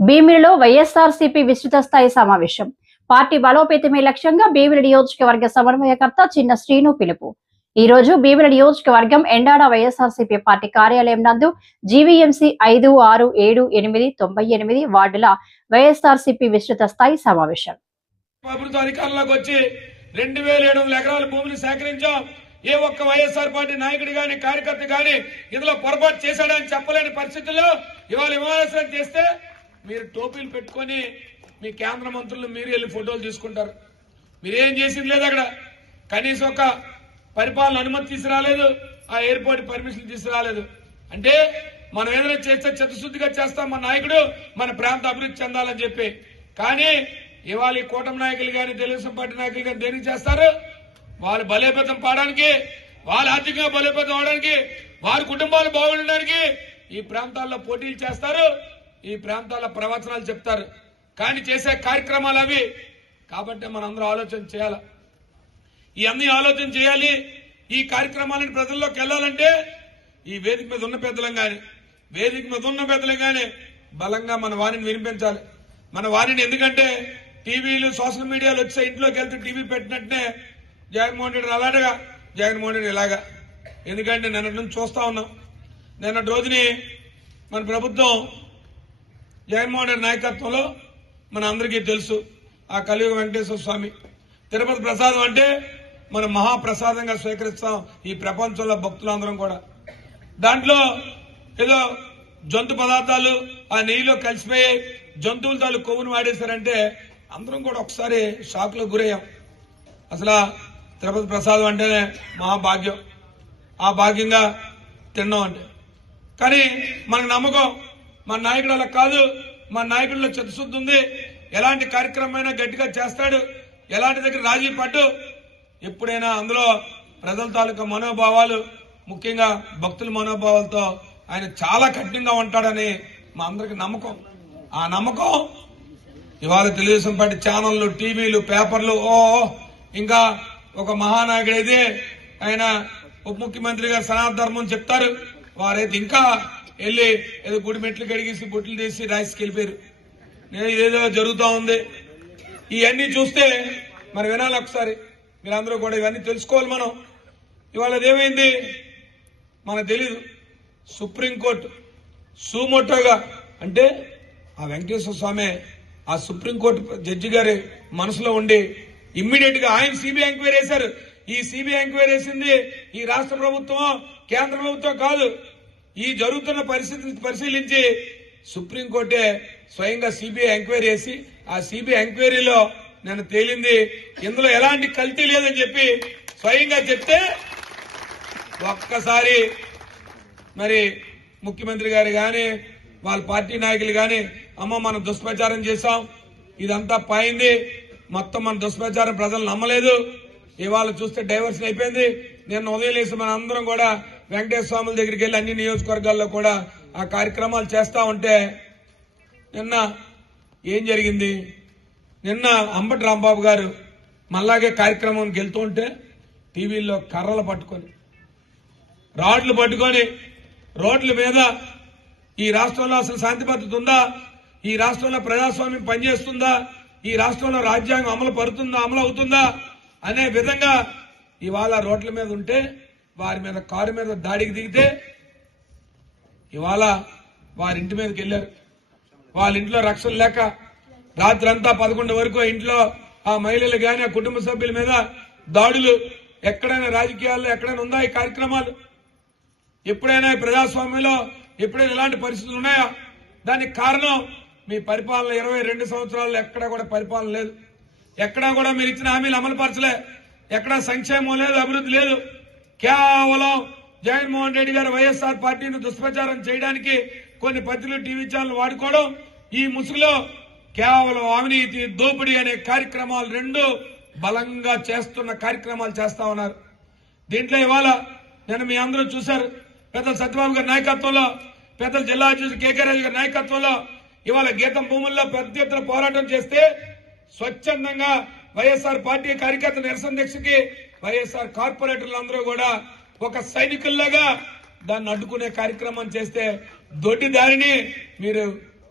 భీమిలిలో వైఎస్ఆర్సీపీ విస్తృత స్థాయి సమావేశం. పార్టీ బలోపేతమే లక్ష్యంగా భీమిలి నియోజకవర్గ సమన్వయకర్త చిన్న శ్రీను పిలుపు. ఈ రోజు భీమిలి నియోజకవర్గం ఎండాడ వైఎస్ఆర్సీపీ పార్టీ కార్యాలయం నందు జీవీఎంసీ ఐదు ఆరు ఏడు ఎనిమిది తొంభై ఎనిమిది వార్డుల వైఎస్ఆర్సీపీ విస్తృత స్థాయి సమావేశం. ప్రభుత్వ అధికారంలోకి వచ్చి రెండు వేల ఏడు వందల ఎకరాల భూమిని సేకరించాం. ఏ ఒక్క వైఎస్ఆర్ పార్టీ నాయకుడు గాని కార్యకర్త గాని ఇందులో పొరపాటు చేశాడని చెప్పలేని పరిస్థితుల్లో ఇవాళ విమర్శనం చేస్తే మీరు టోపీలు పెట్టుకొని మీ కేంద్ర మంత్రులు మీరు వెళ్ళి ఫోటోలు తీసుకుంటారు. మీరేం చేసింది లేదు అక్కడ. కనీసం ఒక పరిపాలన అనుమతి తీసుకురాలేదు ఆ ఎయిర్పోర్ట్ పర్మిషన్ తీసుకురాలేదు. అంటే మనం ఏదైనా చేస్తే చిత్తశుద్ధిగా చేస్తాం మన నాయకుడు మన ప్రాంత అభివృద్ధి చెందాలని చెప్పి. కానీ ఇవాళ ఈ కూటమి నాయకులు కానీ తెలుగుదేశం పార్టీ నాయకులు కానీ దేనికి చేస్తారు? వాళ్ళు బలోపేతం పాడడానికి వాళ్ళ ఆర్థికంగా బలోపేతం అవడానికి వారి కుటుంబాలు బాగుండడానికి ఈ ప్రాంతాల్లో పోటీలు చేస్తారు. ఈ ప్రాంతాల్లో ప్రవచనాలు చెప్తారు. కానీ చేసే కార్యక్రమాలు అవి. కాబట్టి మనందరూ ఆలోచన చేయాలి? ఈ అన్ని ఆలోచన చేయాలి. ఈ కార్యక్రమాలను ప్రజల్లోకి వెళ్ళాలంటే ఈ వేదిక మీద ఉన్న పెద్దలం కానీ వేదిక మీద ఉన్న పెద్దలం కానీ బలంగా మన వారిని వినిపించాలి. మన వారిని ఎందుకంటే టీవీలు సోషల్ మీడియాలో వచ్చే ఇంట్లోకి వెళ్తే టీవీ పెట్టినట్టునే జగన్మోహన్ రెడ్డి అలాగా జగన్మోహన్ రెడ్డి ఇలాగా. ఎందుకంటే నిన్నటి నుంచి చూస్తా ఉన్నాం. నిన్నటి రోజుని మన ప్రభుత్వం జగన్మోహన్ రెడ్డి నాయకత్వంలో మన అందరికీ తెలుసు ఆ కలియుగ వెంకటేశ్వర స్వామి. తిరుపతి ప్రసాదం అంటే మనం మహాప్రసాదంగా స్వీకరిస్తాం ఈ ప్రపంచంలో భక్తులందరం కూడా. దాంట్లో ఏదో జంతు పదార్థాలు ఆ నెయ్యిలో కలిసిపోయి జంతువుల తాలు కొవ్వును వాడేశారంటే అందరం కూడా ఒకసారి షాక్లో గురయ్యాం. అసలు తిరుపతి ప్రసాదం అంటేనే మహాభాగ్యం. ఆ భాగ్యంగా తిన్నాం అంటే. కానీ మన నమ్మకం మా నాయకుడు అలా కాదు మా నాయకుడిలో చిత్తశుద్ధి ఉంది. ఎలాంటి కార్యక్రమమైనా గట్టిగా చేస్తాడు. ఎలాంటి దగ్గర రాజీ పట్టు ఎప్పుడైనా అందులో ప్రజల తాలూకా మనోభావాలు ముఖ్యంగా భక్తుల మనోభావాలతో ఆయన చాలా కఠినంగా ఉంటాడని మా అందరికి నమ్మకం. ఆ నమ్మకం ఇవాళ తెలుగుదేశం పార్టీ ఛానళ్ళు టీవీలు పేపర్లు ఓ ఇంకా ఒక మహానాయకుడు అయితే ఆయన ఉప ముఖ్యమంత్రి గారు సనాతన ధర్మం చెప్తారు. వారైతే ఇంకా వెళ్ళి ఏదో గుడి మెట్లు కడిగేసి బొట్లు తీసి రాయికి వెళ్ళిపోయారు. నేను ఇదేదో జరుగుతూ ఉంది. ఇవన్నీ చూస్తే మరి వినాలి ఒకసారి. మీరందరూ కూడా ఇవన్నీ తెలుసుకోవాలి మనం. ఇవాళ అదేమైంది మనకు తెలీదు. సుప్రీంకోర్టు సుమోటోగా అంటే ఆ వెంకటేశ్వర స్వామి ఆ సుప్రీంకోర్టు జడ్జి గారి మనసులో ఉండి ఇమ్మీడియట్గా ఆయన సిబిఐ ఎంక్వైరీ వేశారు ఈ సిబిఐ ఎంక్వైరీ వేసింది ఈ రాష్ట్ర ప్రభుత్వం కేంద్ర ప్రభుత్వం కాదు. ఈ జరుగుతున్న పరిస్థితిని పరిశీలించి సుప్రీంకోర్టే స్వయంగా సిబిఐ ఎంక్వైరీ చేసి ఆ సిబిఐ ఎంక్వైరీలో నేను తేలింది. ఇందులో ఎలాంటి కల్తీ లేదని చెప్పి స్వయంగా చెప్తే ఒక్కసారి మరి ముఖ్యమంత్రి గారు గాని వాళ్ళ పార్టీ నాయకులు గాని అమ్మ మనం దుష్ప్రచారం చేశాం ఇదంతా పాయింది. మొత్తం మన దుష్ప్రచారం ప్రజలు నమ్మలేదు. ఇవాళ చూస్తే డైవర్షన్ అయిపోయింది. నేను ఉదయం లేసి మన అందరం కూడా వెంకటేశ్వర స్వాముల దగ్గరికి వెళ్ళి అన్ని నియోజకవర్గాల్లో కూడా ఆ కార్యక్రమాలు చేస్తా ఉంటే నిన్న ఏం జరిగింది? నిన్న అంబటి రాంబాబు గారు మళ్ళాగే కార్యక్రమానికి వెళ్తూ ఉంటే టీవీల్లో కర్రలు పట్టుకొని రాడ్లు పట్టుకొని రోడ్ల మీద ఈ రాష్ట్రంలో అసలు శాంతి భద్రత ఉందా? ఈ రాష్ట్రంలో ప్రజాస్వామ్యం పనిచేస్తుందా? ఈ రాష్ట్రంలో రాజ్యాంగం అమలు పడుతుందా అమలు అవుతుందా? అనే విధంగా ఇవాళ రోడ్ల మీద ఉంటే వారి మీద కారు మీద దాడికి దిగితే ఇవాళ వారి ఇంటి మీదకి వెళ్ళారు. వాళ్ళ ఇంట్లో రక్షణ లేక రాత్రంతా పదకొండు వరకు ఇంట్లో ఆ మహిళలు కానీ ఆ కుటుంబ సభ్యుల మీద దాడులు ఎక్కడైనా రాజకీయాల్లో ఎక్కడైనా ఉందా ఈ కార్యక్రమాలు? ఎప్పుడైనా ప్రజాస్వామ్యంలో ఎప్పుడైనా ఇలాంటి పరిస్థితులు ఉన్నాయా? దానికి కారణం మీ పరిపాలన ఇరవై రెండు సంవత్సరాల్లో ఎక్కడా కూడా పరిపాలన లేదు. ఎక్కడా కూడా మీరు ఇచ్చిన హామీలు అమలు పరచలే. ఎక్కడా సంక్షేమం లేదు అభివృద్ధి లేదు. కేవలం జగన్మోహన్ రెడ్డి గారు వైఎస్ఆర్ పార్టీని దుష్ప్రచారం చేయడానికి కొన్ని పత్రికలు టీవీ ఛానల్ వాడుకోవడం ఈ ముసుగులో కేవలం అవినీతి దోపిడీ అనే కార్యక్రమాలు రెండు బలంగా చేస్తున్న కార్యక్రమాలు చేస్తా ఉన్నారు. దీంట్లో ఇవాళ నేను మీ అందరూ చూశారు. పెద్దల సత్యబాబు గారి నాయకత్వంలో పెద్దల జిల్లా అధ్యక్షుడు కేకే రాజు గారి నాయకత్వంలో ఇవాళ గీతం భూముల్లో పెద్ద ఎత్తున పోరాటం చేస్తే స్వచ్ఛందంగా వైఎస్ఆర్ పార్టీ కార్యకర్త నిరసన దీక్షకి వైఎస్ఆర్ కార్పొరేటర్లు అందరూ కూడా ఒక సైనికుల్లాగా దాన్ని అడ్డుకునే కార్యక్రమం చేస్తే దొడ్డి దారిని మీరు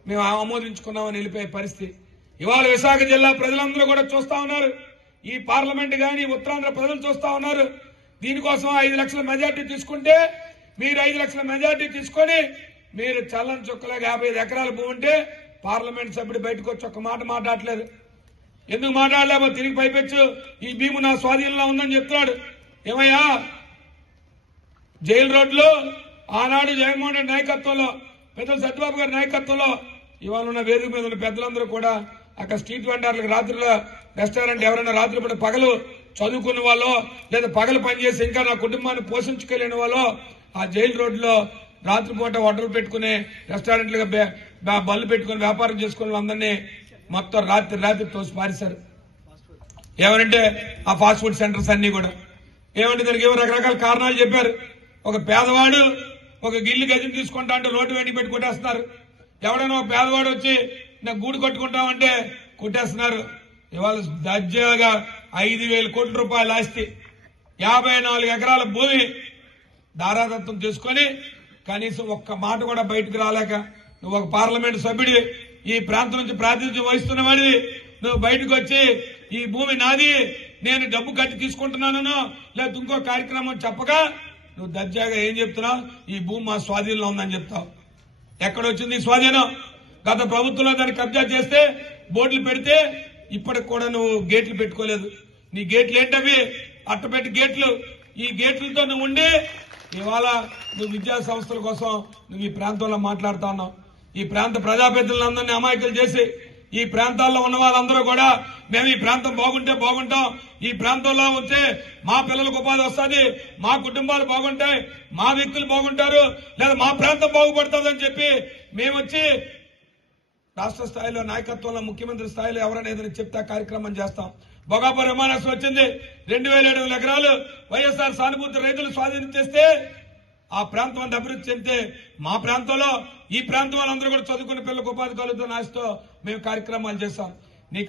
మేము ఆమోదించుకున్నామని వెళ్ళిపోయే పరిస్థితి. ఇవాళ విశాఖ జిల్లా ప్రజలందరూ కూడా చూస్తా ఉన్నారు. ఈ పార్లమెంట్ కానీ ఉత్తరాంధ్ర ప్రజలు చూస్తా ఉన్నారు. దీనికోసం ఐదు లక్షల మెజార్టీ తీసుకుంటే మీరు ఐదు లక్షల మెజార్టీ తీసుకొని మీరు చల్లని చుక్కలకు యాభై ఎకరాల భూమి ఉంటే పార్లమెంట్ సభ్యుడు బయటకు వచ్చి ఒక మాట మాట్లాడలేదు. ఎందుకు మాట్లాడలేమో తిరిగి పైపెచ్చు. ఈ భీము నా స్వాధీనంలో ఉందని చెప్తున్నాడు. ఏమయ్యా? జైలు రోడ్లో ఆనాడు జగన్మోహన్ రెడ్డి నాయకత్వంలో పెద్దలు సత్యబాబు గారి నాయకత్వంలో ఇవాళ ఉన్న వేదిక మీద ఉన్న పెద్దలందరూ కూడా అక్కడ స్ట్రీట్ వెండర్లకు రాత్రిలో రెస్టారెంట్ ఎవరైనా రాత్రి పూట పగలు చదువుకున్న వాళ్ళు లేదా పగలు పనిచేసి ఇంకా నా కుటుంబాన్ని పోషించుకోలేని వాళ్ళు ఆ జైలు రోడ్లో రాత్రిపూట హోటల్ పెట్టుకుని రెస్టారెంట్లుగా బళ్ళు పెట్టుకుని వ్యాపారం చేసుకున్న వాళ్ళందరినీ మొత్తం రాత్రి రాత్రి తోసి పారేశారు. ఏమనంటే ఆ ఫాస్ట్ ఫుడ్ సెంటర్స్ అన్ని కూడా. ఏమంటే దానికి ఏమో రకరకాల కారణాలు చెప్పారు. ఒక పేదవాడు ఒక గిల్లు గజం తీసుకుంటా అంటే లోటు వెండి పెట్టి కొట్టేస్తున్నారు. ఎవడైనా ఒక పేదవాడు వచ్చి నాకు గూడు కట్టుకుంటామంటే కొట్టేస్తున్నారు. ఇవాళ దర్జాగా ఐదు వేల కోట్ల రూపాయల ఆస్తి. యాభై నాలుగు ఎకరాల భూమి దారాదత్తం చేసుకొని కనీసం ఒక్క మాట కూడా బయటకు రాలేక నువ్వు ఒక పార్లమెంట్ సభ్యుడి ఈ ప్రాంతం నుంచి ప్రాతినిధ్యం వహిస్తున్నవాడివి నువ్వు బయటకు వచ్చి ఈ భూమి నాది నేను డబ్బు కట్టి తీసుకుంటున్నాను లేకపోతే ఇంకో కార్యక్రమం చెప్పగా నువ్వు దర్జాగా ఏం చెప్తున్నావు? ఈ భూమి మా స్వాధీనంలో ఉందని చెప్తావు. ఎక్కడొచ్చింది స్వాధీనం? గత ప్రభుత్వంలో దాన్ని కబ్జా చేస్తే బోర్డులు పెడితే ఇప్పటికి కూడా నువ్వు గేట్లు పెట్టుకోలేదు. నీ గేట్లు ఏంటవి? అట్టపెట్టి గేట్లు. ఈ గేట్లతో నువ్వు ఉండి ఇవాళ నువ్వు విద్యా సంస్థల కోసం నువ్వు ఈ ప్రాంతంలో మాట్లాడుతా ఉన్నావు. ఈ ప్రాంత ప్రజాప్రతినిధులందరినీ అమాయకులు చేసి ఈ ప్రాంతాల్లో ఉన్న వాళ్ళందరూ కూడా మేము ఈ ప్రాంతం బాగుంటే బాగుంటాం. ఈ ప్రాంతంలో ఉంటే మా పిల్లలకు ఉపాధి వస్తుంది మా కుటుంబాలు బాగుంటాయి మా వ్యక్తులు బాగుంటారు లేదా మా ప్రాంతం బాగుపడుతుందని చెప్పి మేము వచ్చి రాష్ట్ర స్థాయిలో నాయకత్వంలో ముఖ్యమంత్రి స్థాయిలో ఎవరైనా ఏదైనా చెప్తే కార్యక్రమం చేస్తాం. బొగాపూర్ విమానాశ్రయం వచ్చింది. రెండు వేల ఏడు వందల ఎకరాలు వైఎస్ఆర్ సానుభూతి రైతులు స్వాధీనం చేస్తే ఆ ప్రాంతం అంతా అభివృద్ధి చెందితే మా ప్రాంతంలో ఈ ప్రాంతం వాళ్ళందరూ కూడా చదువుకున్న పిల్లలకు ఉపాధి కలుగుతున్న ఆశతో మేము కార్యక్రమాలు చేస్తాం. నీ